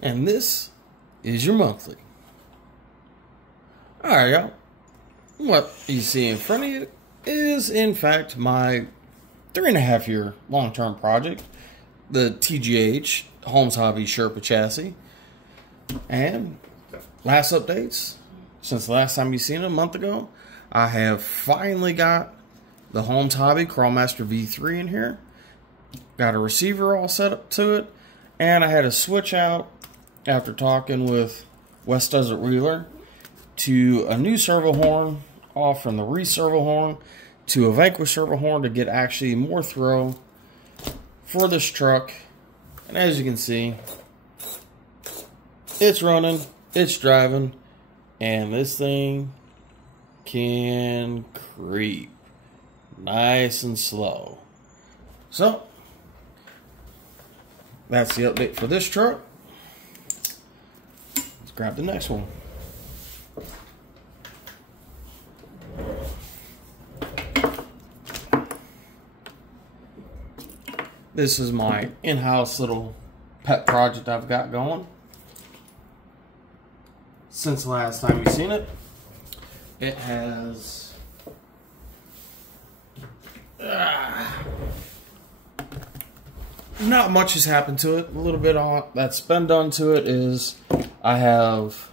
And this is your monthly. Alright, y'all. What you see in front of you is, in fact, my 3.5-year long-term project, the TGH Holmes Hobby Sherpa chassis. And last updates, since the last time you seen it a month ago, I have finally got the Holmes Hobby Crawlmaster V3 in here. Got a receiver all set up to it, and I had to switch out after talking with West Desert Wheeler to a new servo horn off from the Reese servo horn to a Vanquish servo horn to get actually more throw for this truck. And as you can see, it's running, it's driving, and this thing can creep nice and slow. So that's the update for this truck. Let's grab the next one. This is my in-house little pet project I've got going. Since the last time you've seen it, it has not much has happened to it. A little bit on that's been done to it is I have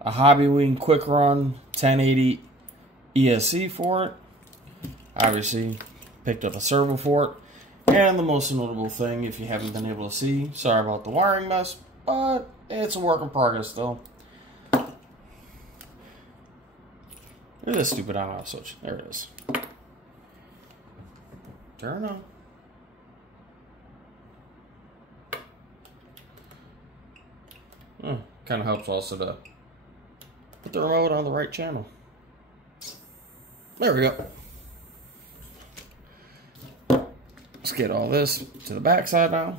a Hobbywing Quick Run 1080 ESC for it. Obviously picked up a servo for it. And the most notable thing, if you haven't been able to see, sorry about the wiring mess, but it's a work in progress though. Look at this stupid on-off switch. There it is. Turn on. Kind of helps also to put the remote on the right channel. There we go. Let's get all this to the back side now.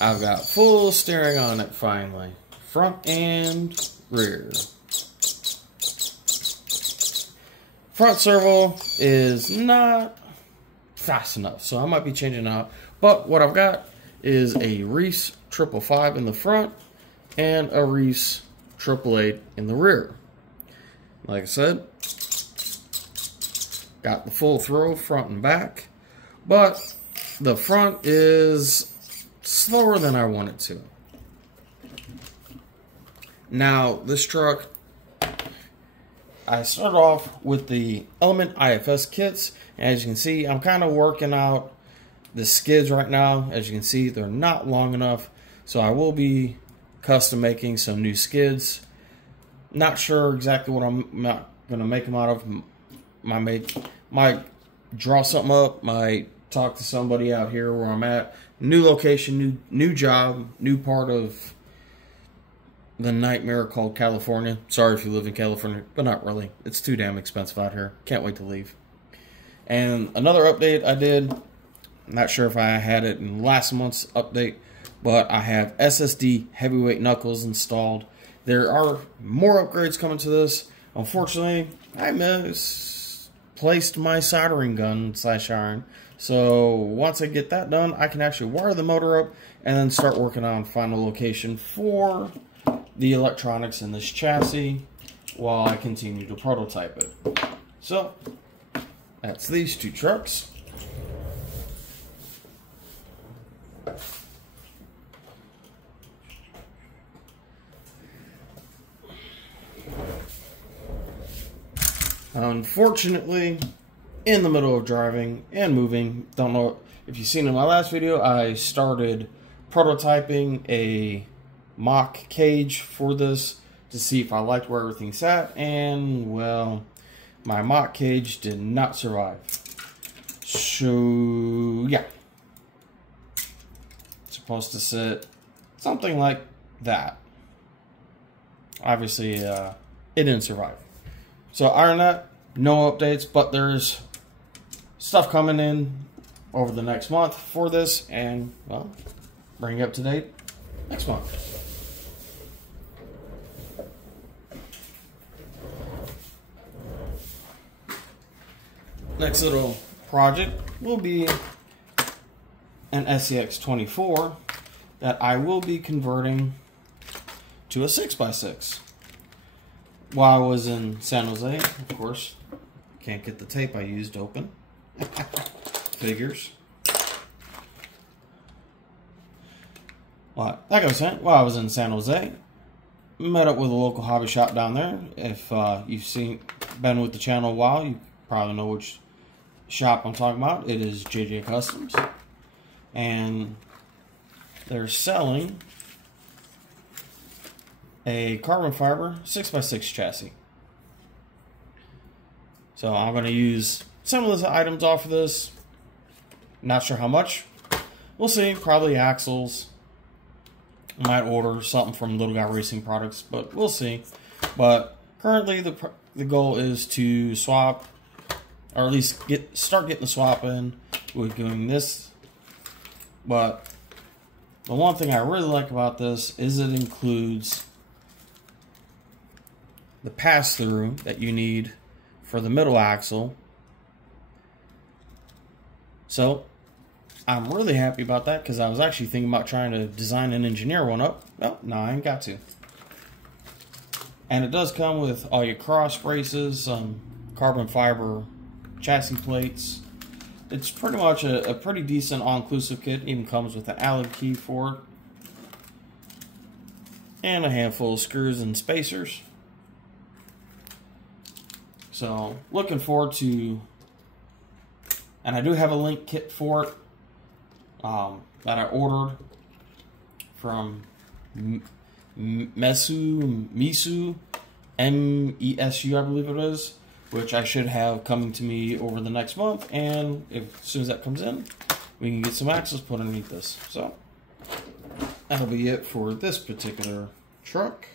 I've got full steering on it finally. Front and rear. Front servo is not fast enough, so I might be changing out. But what I've got is a Reese 555 in the front and a Reese 888 in the rear. Like I said, got the full throw front and back, but the front is slower than I want it to. Now, this truck, I started off with the Element IFS kits. As you can see, I'm kind of working out the skids right now. As you can see, they're not long enough, so I will be custom making some new skids. Not sure exactly what I'm not going to make them out of. Might draw something up, might talk to somebody out here where I'm at. New location, new job, new part of the nightmare called California. Sorry if you live in California, but not really. It's too damn expensive out here. Can't wait to leave. And another update I did, I'm not sure if I had it in last month's update, but I have SSD heavyweight knuckles installed. There are more upgrades coming to this. Unfortunately, I misplaced my soldering gun / iron. So once I get that done, I can actually wire the motor up and then start working on final location for the electronics in this chassis while I continue to prototype it. So that's these two trucks. Unfortunately, in the middle of driving and moving, don't know if you've seen in my last video, I started prototyping a mock cage for this to see if I liked where everything sat, and well, my mock cage did not survive. So yeah, it's supposed to sit something like that. Obviously, it didn't survive. So other than that, no updates, but there's stuff coming in over the next month for this, and well, bring you up to date next month. Next little project will be an SCX24 that I will be converting to a 6x6. While I was in San Jose, of course, can't get the tape I used open. Figures. Well, like I was saying, while I was in San Jose, met up with a local hobby shop down there. If you've been with the channel a while, you probably know which shop I'm talking about. It is JJ Customs. And they're selling a carbon fiber 6x6 chassis. So I'm going to use some of the items off of this. Not sure how much. We'll see. Probably axles. Might order something from Little Guy Racing Products, but we'll see. But currently the goal is to swap, or at least start getting the swap in with doing this. But the one thing I really like about this is it includes the pass-through that you need for the middle axle. So I'm really happy about that, because I was actually thinking about trying to design and engineer one up. Well, no, I ain't got to. And it does come with all your cross braces, some carbon fiber chassis plates. It's pretty much a pretty decent all-inclusive kit. It even comes with an Allen key for it. And a handful of screws and spacers. So, looking forward to... And I do have a link kit for it that I ordered from Mesu, M-E-S-U, I believe it is, which I should have coming to me over the next month. And as soon as that comes in, we can get some axles put underneath this. So, that'll be it for this particular truck.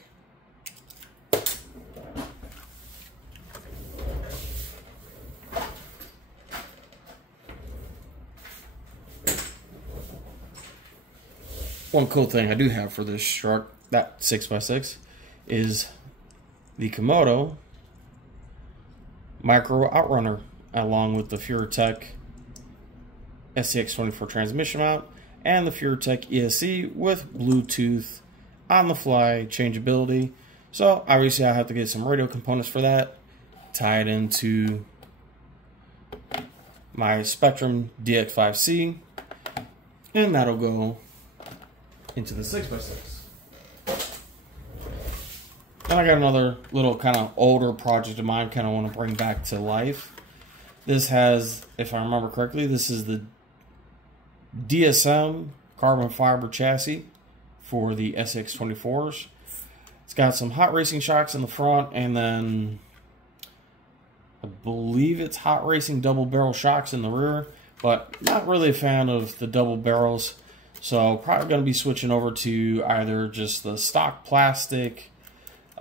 One cool thing I do have for this truck, that 6x6, is the Komodo Micro Outrunner, along with the FureTech SCX24 transmission mount and the FureTech ESC with Bluetooth on-the-fly changeability. So obviously I have to get some radio components for that, tie it into my Spectrum DX5C, and that'll go into the 6x6. And I got another little kind of older project of mine kind of want to bring back to life. This has, if I remember correctly, this is the DSM carbon fiber chassis for the SCX24s. It's got some hot racing shocks in the front, and then I believe it's hot racing double barrel shocks in the rear, but not really a fan of the double barrels. So probably going to be switching over to either just the stock plastic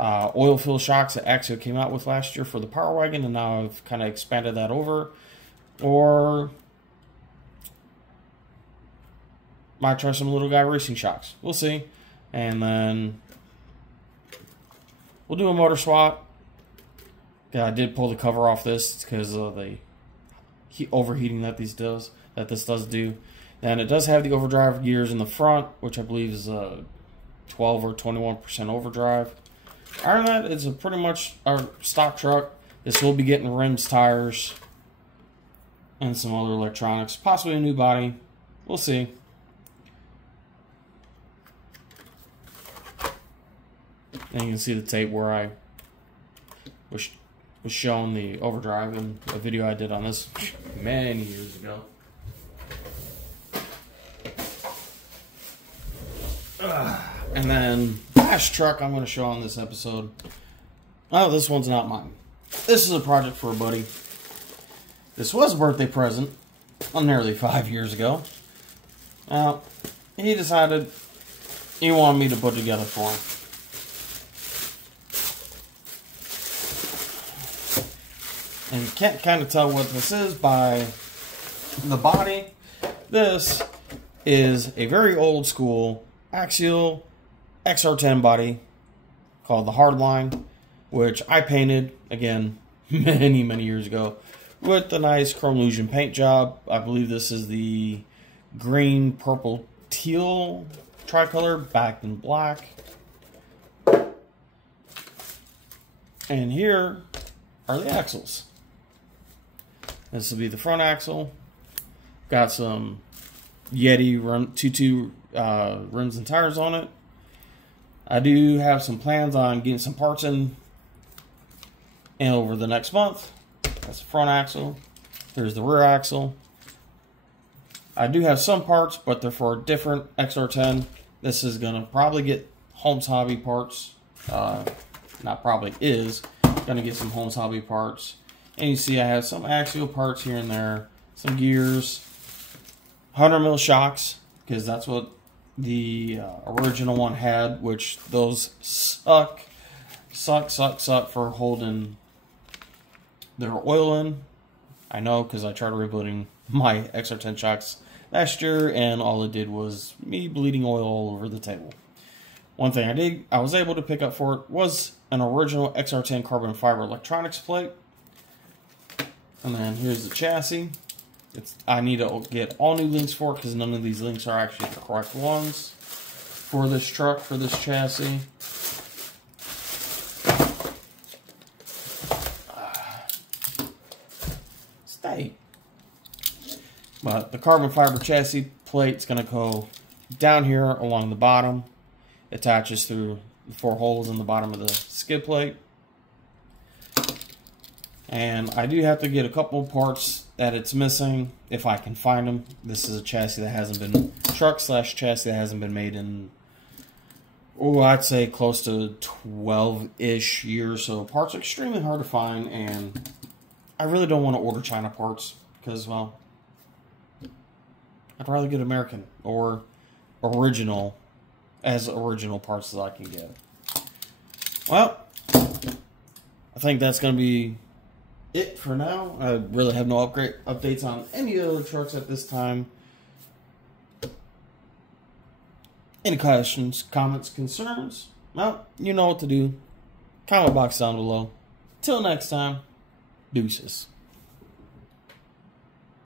oil fill shocks that Axio came out with last year for the Power Wagon, and now I've kind of expanded that over, or might try some Little Guy Racing shocks. We'll see. And then we'll do a motor swap. I did pull the cover off this because of the overheating that this does do. And it does have the overdrive gears in the front, which I believe is a 12 or 21% overdrive. Other than that, it's pretty much our stock truck. This will be getting rims, tires, and some other electronics. Possibly a new body. We'll see. And you can see the tape where I was showing the overdrive in a video I did on this many years ago. And then last truck I'm going to show on this episode. Oh, this one's not mine. This is a project for a buddy. This was a birthday present nearly 5 years ago. Now, he decided he wanted me to put together for him. And you can't kind of tell what this is by the body. This is a very old school Axial XR10 body called the Hardline, which I painted, again, many years ago with the nice Chrome Illusion paint job. I believe this is the green, purple, teal tricolor backed in black. And here are the axles. This will be the front axle. Got some Yeti 22 rims and tires on it. I do have some plans on getting some parts in and over the next month. That's the front axle. There's the rear axle. I do have some parts, but they're for a different XR10. This is going to probably get Holmes Hobby parts. Not probably is. Going to get some Holmes Hobby parts. And you see I have some axial parts here and there. Some gears. 100 mil shocks, because that's what the original one had, which those suck for holding their oil in. I know, because I tried rebuilding my XR10 shocks last year, and all it did was me bleeding oil all over the table. One thing I was able to pick up for it was an original XR10 carbon fiber electronics plate. And then here's the chassis. I need to get all new links for it, because none of these links are actually the correct ones for this truck, for this chassis. Stay. But the carbon fiber chassis plate's going to go down here along the bottom. Attaches through the 4 holes in the bottom of the skid plate. And I do have to get a couple of parts that it's missing, if I can find them. This is a chassis that hasn't been, truck/chassis that hasn't been made in, oh, I'd say close to 12-ish years. So parts are extremely hard to find, and I really don't want to order China parts, because, well, I'd rather get American or original parts as I can get. Well, I think that's going to be it for now. I really have no updates on any other trucks at this time. Any questions, comments, concerns? Well, you know what to do. Comment box down below. Till next time, deuces.